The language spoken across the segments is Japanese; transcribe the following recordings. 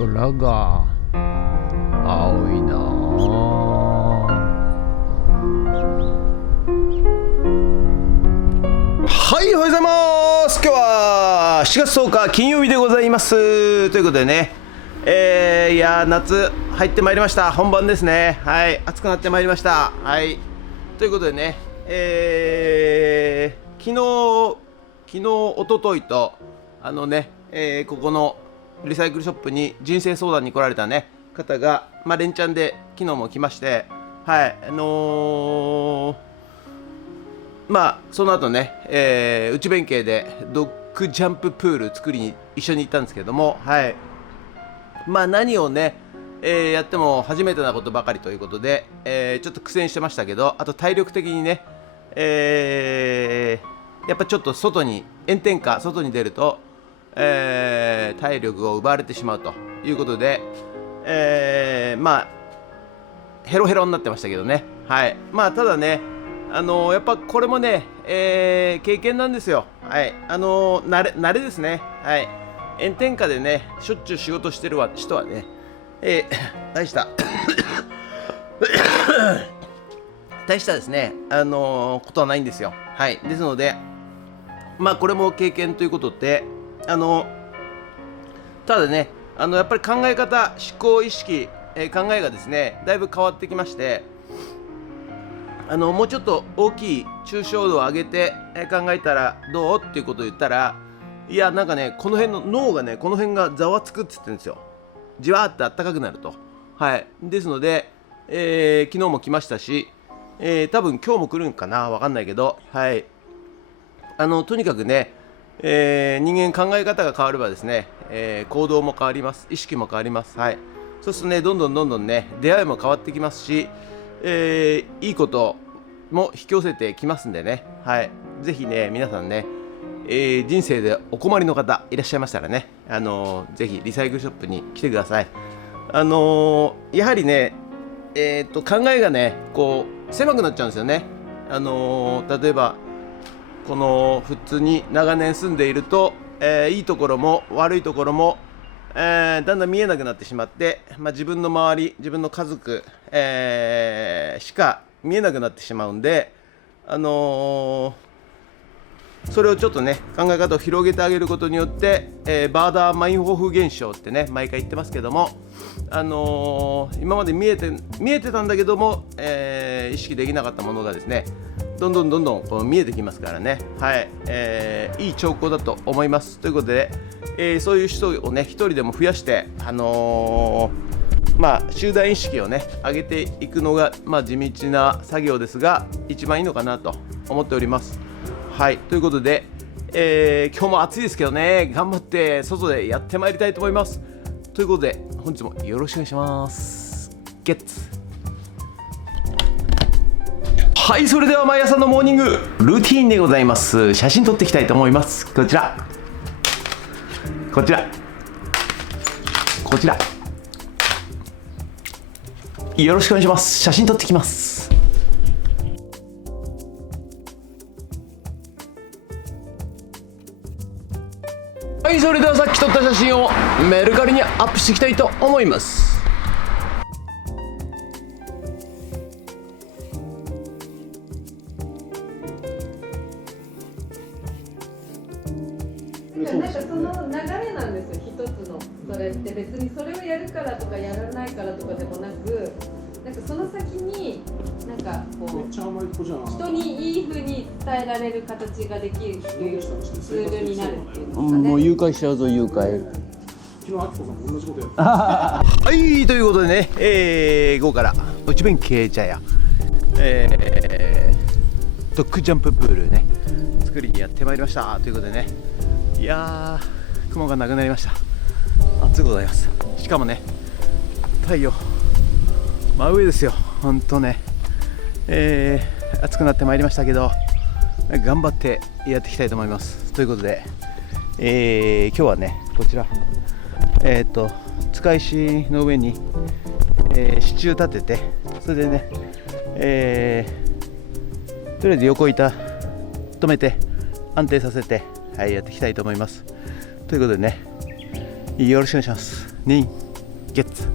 空が青いなはい、おはようございます。今日は4月10日金曜日でございますということでね、いや夏入ってまいりました。本番ですね。はい、暑くなってまいりました。はい、ということでね、昨日一昨日とここのリサイクルショップに人生相談に来られたね方が、連チャンで昨日も来まして、はい、その後ね、内弁慶でドッグジャンププール作りに一緒に行ったんですけども、はい、何をね、やっても初めてなことばかりということで、ちょっと苦戦してましたけど、あと体力的にね、やっぱちょっと炎天下外に出ると、体力を奪われてしまうということで、ヘロヘロになってましたけどね。はい、ただね、やっぱこれもね、経験なんですよ。はい、慣れですね。はい、炎天下でねしょっちゅう仕事してる人はね、大したですね、ことはないんですよ。はい、ですのでこれも経験ということで、ただね、やっぱり考え方、思考意識、考えがですねだいぶ変わってきまして、もうちょっと大きい抽象度を上げて、考えたらどうっていうことを言ったら、いやなんかね、この辺の脳がね、この辺がざわつくっつってんですよ。じわーってあったかくなると。はい、ですので、昨日も来ましたし、多分今日も来るんかな、わかんないけど、はい、とにかくね、人間考え方が変わればですね、行動も変わります。意識も変わります。はい、そうするとね、どんどんね、出会いも変わってきますし、いいことも引き寄せてきますんでね。はい、ぜひね、皆さんね、人生でお困りの方いらっしゃいましたらね、ぜひリサイクルショップに来てください。やはりね、考えがね、こう狭くなっちゃうんですよね。例えばこの普通に長年住んでいると、いいところも悪いところも、だんだん見えなくなってしまって、自分の周り、自分の家族、しか見えなくなってしまうんで、それをちょっとね、考え方を広げてあげることによって、バーダーマインホフ現象ってね、毎回言ってますけども、今まで見えてたんだけども、意識できなかったものがですね、どんどんこう見えてきますからね。はい、いい兆候だと思います。ということで、そういう人をね、一人でも増やして、集団意識をね上げていくのが、地道な作業ですが、一番いいのかなと思っております。はい、ということで、今日も暑いですけどね、頑張って外でやってまいりたいと思います。ということで、本日もよろしくお願いします。ゲッツ。はい、それでは毎朝のモーニングルーティーンでございます。写真撮っていきたいと思います。こちらよろしくお願いします。写真撮ってきます。はい、それではさっき撮った写真をメルカリにアップしていきたいと思います。なんかその流れなんですよ、一つの。それって別にそれをやるからとかやらないからとかでもなく、なんかその先になんかこう人にいい風に伝えられる形ができるツールになるっていうんですかね。もう誘拐しちゃうぞ、誘拐。昨日、あきこさんも同じことやって。はい、ということでね、午後から内弁慶茶屋、ドッグジャンププールね、作りにやってまいりましたということでね、いやー、雲がなくなりました。暑いございます。しかもね、太陽真上ですよ。ほんとね、暑くなってまいりましたけど、頑張ってやっていきたいと思います。ということで、今日はね、こちら塚石の上に、支柱立てて、それでね、とりあえず横板止めて安定させて、はい、やっていきたいと思います。ということでね、よろしくお願いします。ね。ゲッツ。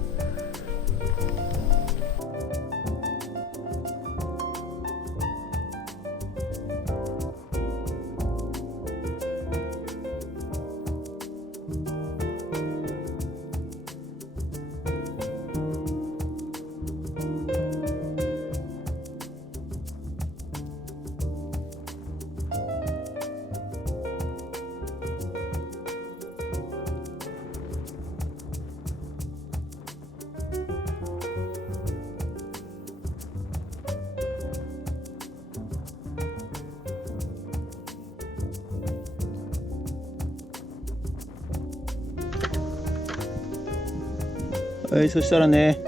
はい、そしたらね、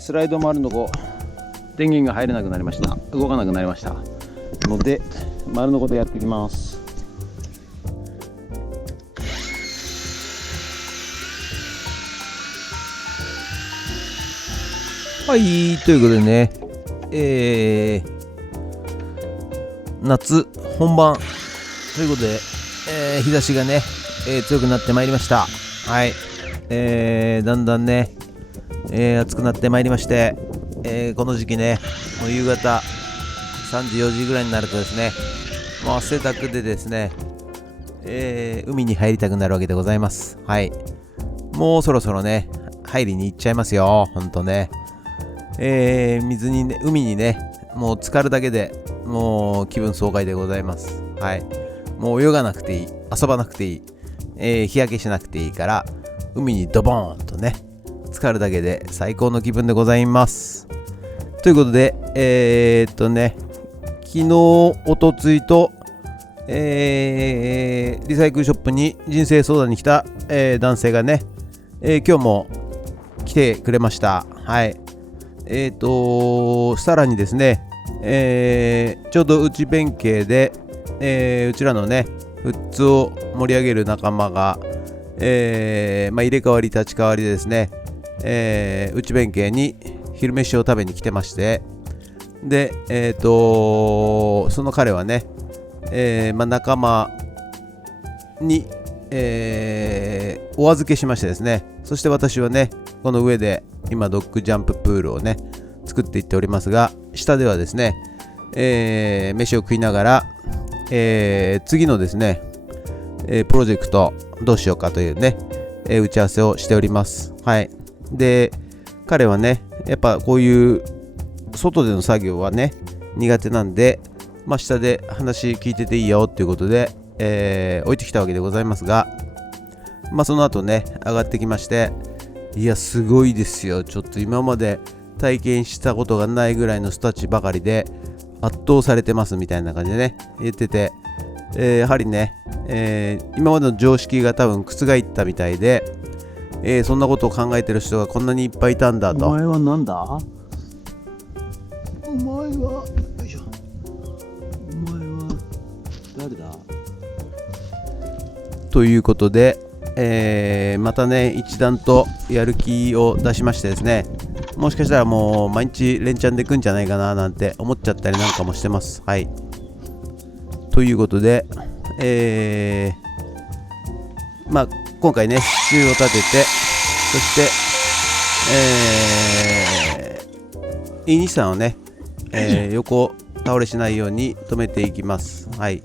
スライド丸の子電源が入れなくなりました。動かなくなりましたので、丸の子でやっていきます。はい、ということでね、夏本番ということで、日差しがね、強くなってまいりました。はい、だんだんね、暑くなってまいりまして、この時期ね、もう夕方3時4時ぐらいになるとですね、もう汗だくでですね、海に入りたくなるわけでございます。はい、もうそろそろね入りに行っちゃいますよ。ほんとね、水にね、海にね、もう浸かるだけでもう気分爽快でございます。はい、もう泳がなくていい、遊ばなくていい、日焼けしなくていいから海にドボーンとね浸かるだけで最高の気分でございます。ということで昨日おとついと、リサイクルショップに人生相談に来た、男性がね、今日も来てくれました。はい、さらにですね、ちょうど内弁慶で、うちらのねフッズを盛り上げる仲間が、入れ替わり立ち替わりでですね、内弁慶に昼飯を食べに来てまして、で、その彼はね、仲間に、お預けしましてですね、そして私はねこの上で今ドッグジャンププールをね作っていっておりますが、下ではですね、飯を食いながら、次のですね、プロジェクトどうしようかというね、打ち合わせをしております。はい、で彼はねやっぱこういう外での作業はね苦手なんで、下で話聞いてていいよっていうことで、置いてきたわけでございますが、その後ね上がってきまして、いやすごいですよ、ちょっと今まで体験したことがないぐらいの人たちばかりで圧倒されてますみたいな感じでね言ってて、やはりね、今までの常識が多分覆ったみたいで、そんなことを考えてる人がこんなにいっぱいいたんだと。お前はなんだ？お前はよいしょ、お前は誰だ？ということで、またね一段とやる気を出しましてですね、もしかしたらもう毎日連チャンでくんじゃないかななんて思っちゃったりなんかもしてます。はい、ということで、今回ね支柱を立てて、そして、イニシさんをね、横倒れしないように止めていきます。はい、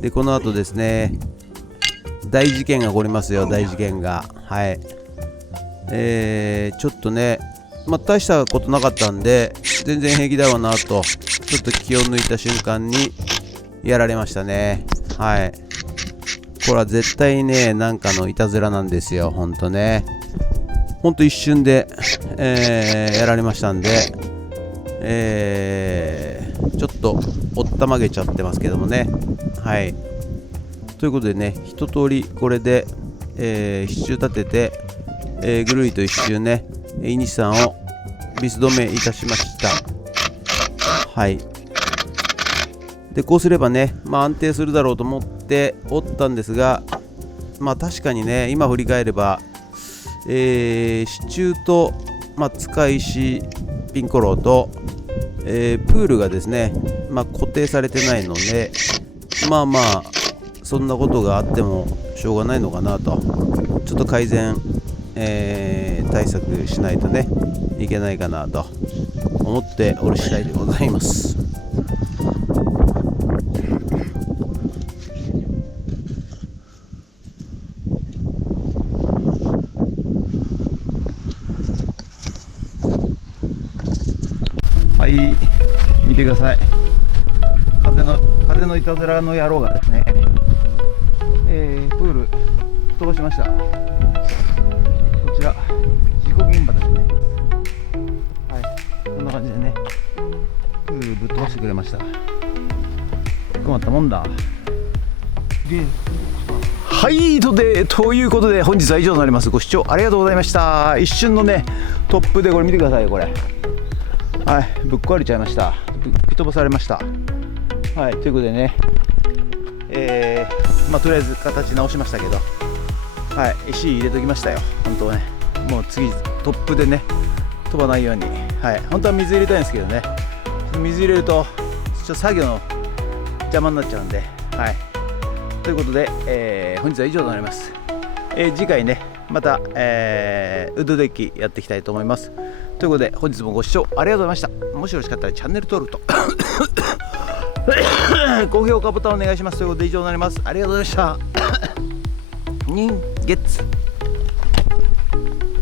でこの後ですね大事件が起こりますよ、大事件が。はい、ちょっとね大したことなかったんで全然平気だろうなとちょっと気を抜いた瞬間にやられましたね。はい、これは絶対ねなんかのいたずらなんですよ。ほんとね、ほんと一瞬で、やられましたんで、ちょっとおったまげちゃってますけどもね。はい、ということでね一通りこれで、支柱立てて、ぐるりと一周ねイニシさんをビス止めいたしました。はい、でこうすればね、安定するだろうと思っておったんですが、確かにね今振り返れば、支柱と、使い石ピンコロと、プールがですね、固定されてないので、そんなことがあってもしょうがないのかなと、ちょっと改善対策しないとねいけないかなと思っておる次第でございます。はい、見てください。風のいたずらの野郎がですね、プール飛ばしました。こちら事故現場ですね。はい、こんな感じでねプールぶっ飛ばしてくれました。困ったもんだ。はい、ということで本日は以上となります。ご視聴ありがとうございました。一瞬のねトップでこれ見てください。これはい、ぶっ壊れちゃいました。吹き飛ばされました。はい、ということでね、とりあえず形直しましたけど、はい、石入れときましたよ。本当はね、もう次トップでね飛ばないように、はい、本当は水入れたいんですけどね、水入れるとちょっと作業の邪魔になっちゃうんで、はい、ということで、本日は以上となります。次回ねまた、ウッドデッキやっていきたいと思います。ということで本日もご視聴ありがとうございました。もしよろしかったらチャンネル登録と高評価ボタンお願いします。ということで以上になります。ありがとうございました。人月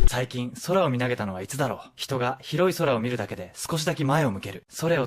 最近空を見上げたのはいつだろう。人が広い空を見るだけで少しだけ前を向ける。それを